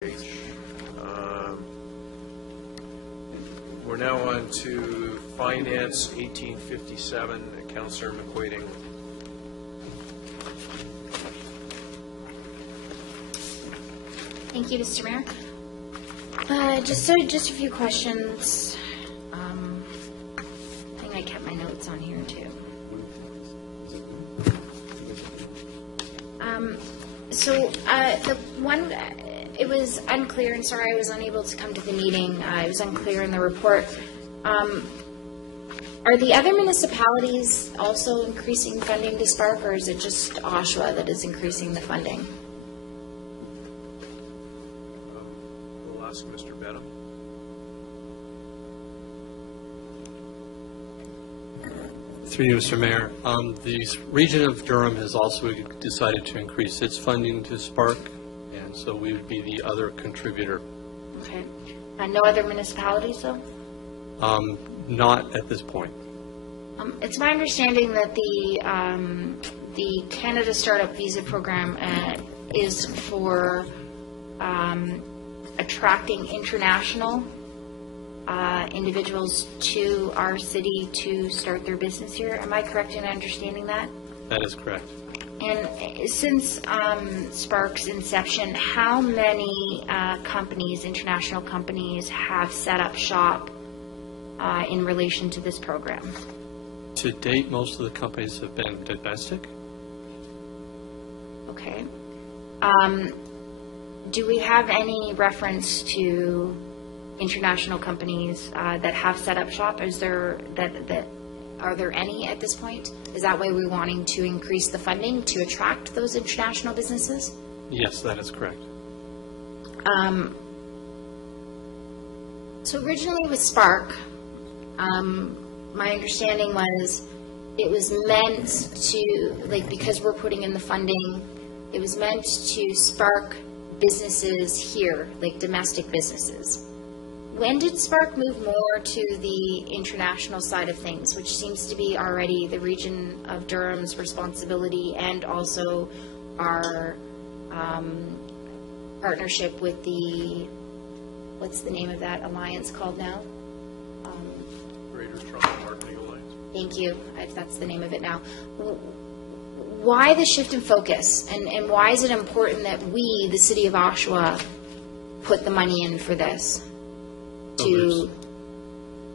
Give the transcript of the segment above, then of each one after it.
We're now on to Finance 1857, Councillor McQuaiding. Thank you, Mr. Mayor. Just a few questions. I think I kept my notes on here too. The one, it was unclear, and sorry I was unable to come to the meeting. It was unclear in the report. Are the other municipalities also increasing funding to Spark, or is it just Oshawa that is increasing the funding? We'll ask Mr. Benham. Through you, Mr. Mayor. The region of Durham has also decided to increase its funding to Spark, and so we would be the other contributor. Okay. No other municipalities, though? Not at this point. It's my understanding that the Canada Startup Visa Program is for attracting international individuals to our city to start their business here. Am I correct in understanding that? That is correct. And since Spark's inception, how many companies, international companies, have set up shop in relation to this program? To date, most of the companies have been domestic. Okay. Do we have any reference to international companies that have set up shop? Is there are there any at this point? Is that why we're wanting to increase the funding to attract those international businesses? Yes, that is correct. So originally with Spark, my understanding was it was meant to, because we're putting in the funding, it was meant to spark businesses here, like domestic businesses. When did Spark move more to the international side of things, which seems to be already the region of Durham's responsibility, and also our partnership with what's the name of that alliance called now? Greater Toronto Marketing Alliance. Thank you, if that's the name of it now. Why the shift in focus, and why is it important that we, the city of Oshawa, put the money in for this? So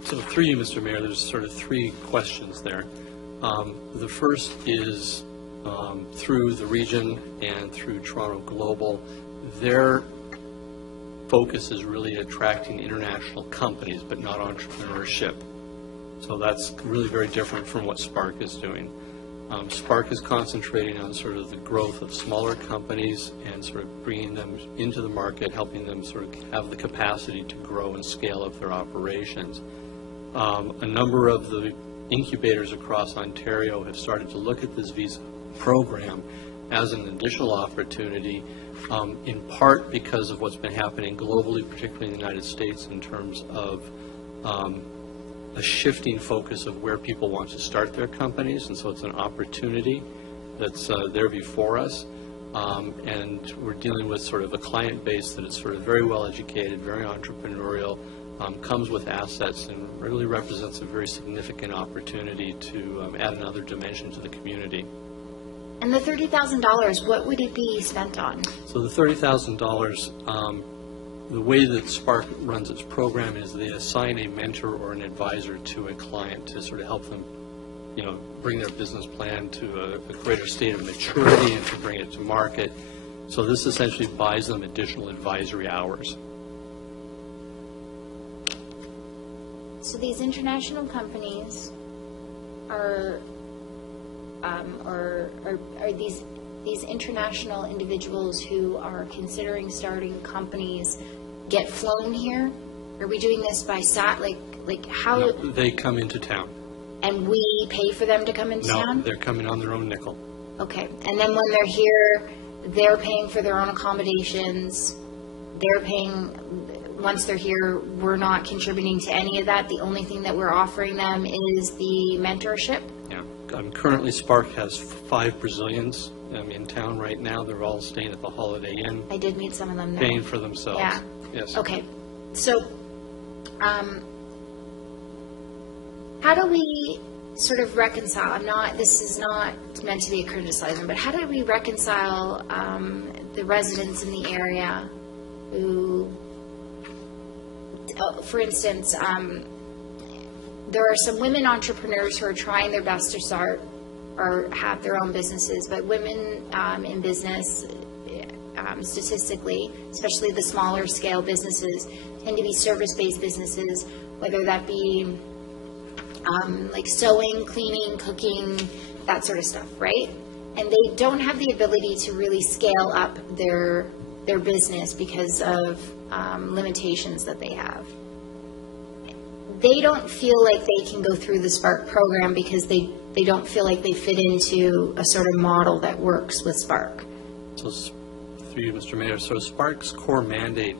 through you, Mr. Mayor, there's sort of three questions there. The first is through the region and through Toronto Global, their focus is really attracting international companies, but not entrepreneurship. So that's really very different from what Spark is doing. Spark is concentrating on sort of the growth of smaller companies and sort of bringing them into the market, helping them sort of have the capacity to grow and scale up their operations. A number of the incubators across Ontario have started to look at this visa program as an additional opportunity, in part because of what's been happening globally, particularly in the United States, in terms of a shifting focus of where people want to start their companies, and so it's an opportunity that's there before us, and we're dealing with sort of a client base that is sort of very well educated, very entrepreneurial, comes with assets, and really represents a very significant opportunity to add another dimension to the community. And the $30,000, what would it be spent on? So the $30,000, the way that Spark runs its program is they assign a mentor or an advisor to a client to sort of help them, bring their business plan to a greater state of maturity and to bring it to market. So this essentially buys them additional advisory hours. So these international companies are these international individuals who are considering starting companies get flown here? Are we doing this by how? No, they come into town. And we pay for them to come into town? No, they're coming on their own nickel. Okay. And then when they're here, they're paying for their own accommodations. They're paying, once they're here, we're not contributing to any of that. The only thing that we're offering them is the mentorship? Yeah, Currently, Spark has 5 Brazilians in town right now. They're all staying at the Holiday Inn, I did meet some of them there. paying for themselves. Yeah. Yes. Okay, so, how do we sort of reconcile, this is not meant to be a criticism, but how do we reconcile the residents in the area who, for instance, there are some women entrepreneurs who are trying their best to start or have their own businesses, but women in business, statistically, especially the smaller scale businesses, tend to be service-based businesses, whether that be like sewing, cleaning, cooking, that sort of stuff, right? And they don't have the ability to really scale up their business because of limitations that they have. They don't feel like they can go through the Spark program because they don't feel like they fit into a sort of model that works with Spark. So, through you, Mr. Mayor, so Spark's core mandate,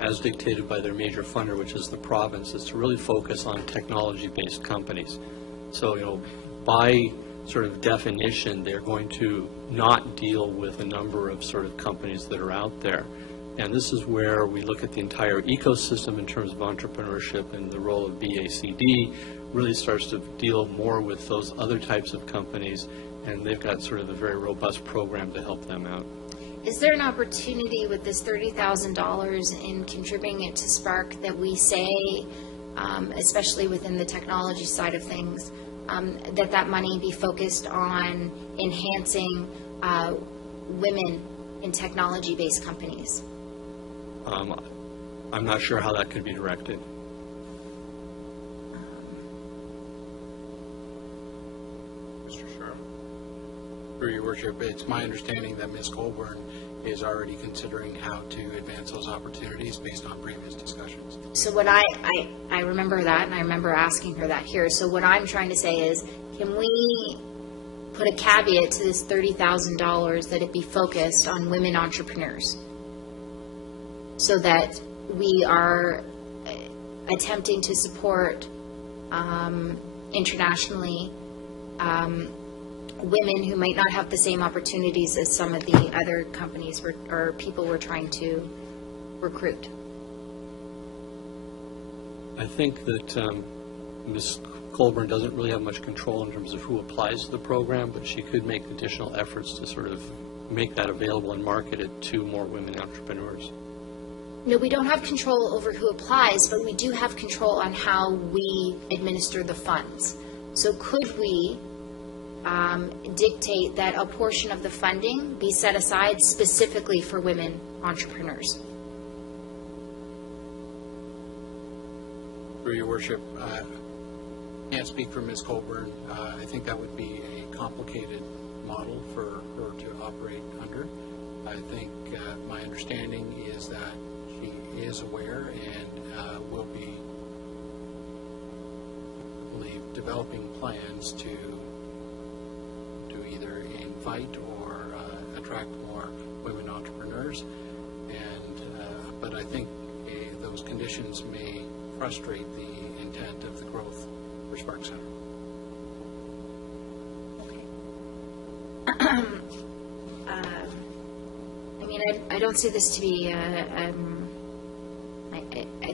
as dictated by their major funder, which is the province, is to really focus on technology-based companies. So, by sort of definition, they're going to not deal with a number of sort of companies that are out there. And this is where we look at the entire ecosystem in terms of entrepreneurship, and the role of BACD really starts to deal more with those other types of companies, and they've got sort of a very robust program to help them out. Is there an opportunity with this $30,000 in contributing it to Spark that we say, especially within the technology side of things, that money be focused on enhancing women in technology-based companies? I'm not sure how that could be directed. Mr. Sherman? Through your worship, it's my understanding that Ms. Colburn is already considering how to advance those opportunities based on previous discussions. So what I remember that, and I remember asking her that here. So what I'm trying to say is, can we put a caveat to this $30,000 that it be focused on women entrepreneurs, so that we are attempting to support internationally women who might not have the same opportunities as some of the other companies or people we're trying to recruit? I think that Ms. Colburn doesn't really have much control in terms of who applies to the program, but she could make additional efforts to sort of make that available and market it to more women entrepreneurs. No, we don't have control over who applies, but we do have control on how we administer the funds. So could we dictate that a portion of the funding be set aside specifically for women entrepreneurs? Through your worship, can't speak for Ms. Colburn. I think that would be a complicated model for her to operate under. I think my understanding is that she is aware and will be, I believe, developing plans to either invite or attract more women entrepreneurs. And but I think those conditions may frustrate the intent of the growth for Spark Center. I mean, I don't see this to be, I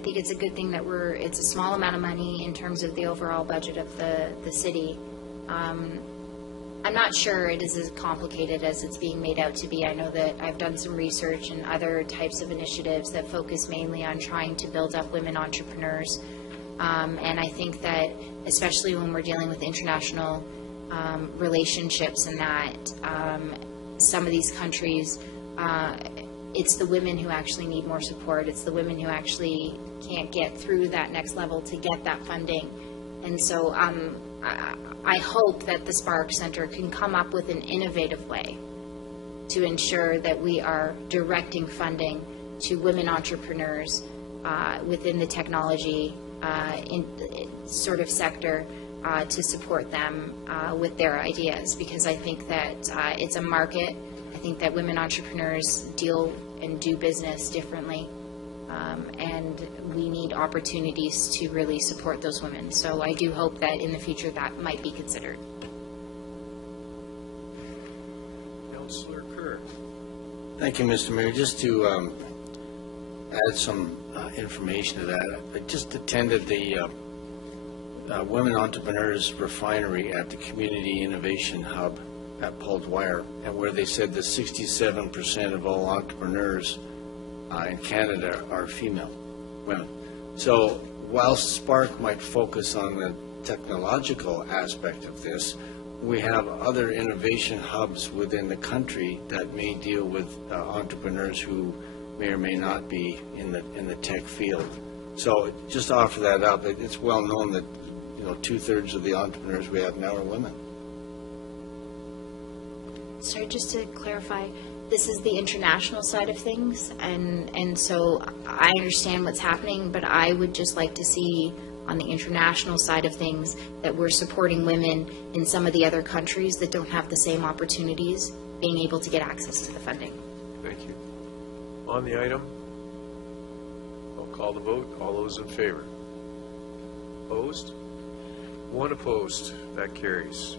think it's a good thing that it's a small amount of money in terms of the overall budget of the city. I'm not sure it is as complicated as it's being made out to be. I know that I've done some research and other types of initiatives that focus mainly on trying to build up women entrepreneurs. And I think that, especially when we're dealing with international relationships, and that some of these countries, it's the women who actually need more support. It's the women who actually can't get through that next level to get that funding. And so I hope that the Spark Center can come up with an innovative way to ensure that we are directing funding to women entrepreneurs within the technology sort of sector to support them with their ideas, because I think that it's a market. I think that women entrepreneurs deal and do business differently, and we need opportunities to really support those women. So I do hope that in the future that might be considered. Councillor Kerr. Thank you, Mr. Mayor. Just to add some information to that, I just attended the Women Entrepreneurs Refinery at the Community Innovation Hub at Paul Dwyer, and where they said that 67% of all entrepreneurs in Canada are female women. So while Spark might focus on the technological aspect of this, we have other innovation hubs within the country that may deal with entrepreneurs who may or may not be in the tech field. So just to offer that up, it's well known that 2/3 of the entrepreneurs we have now are women. Sorry, just to clarify, this is the international side of things, and so I understand what's happening, but I would just like to see on the international side of things that we're supporting women in some of the other countries that don't have the same opportunities being able to get access to the funding. Thank you. On the item, I'll call the vote. All those in favor? Opposed? One opposed. That carries.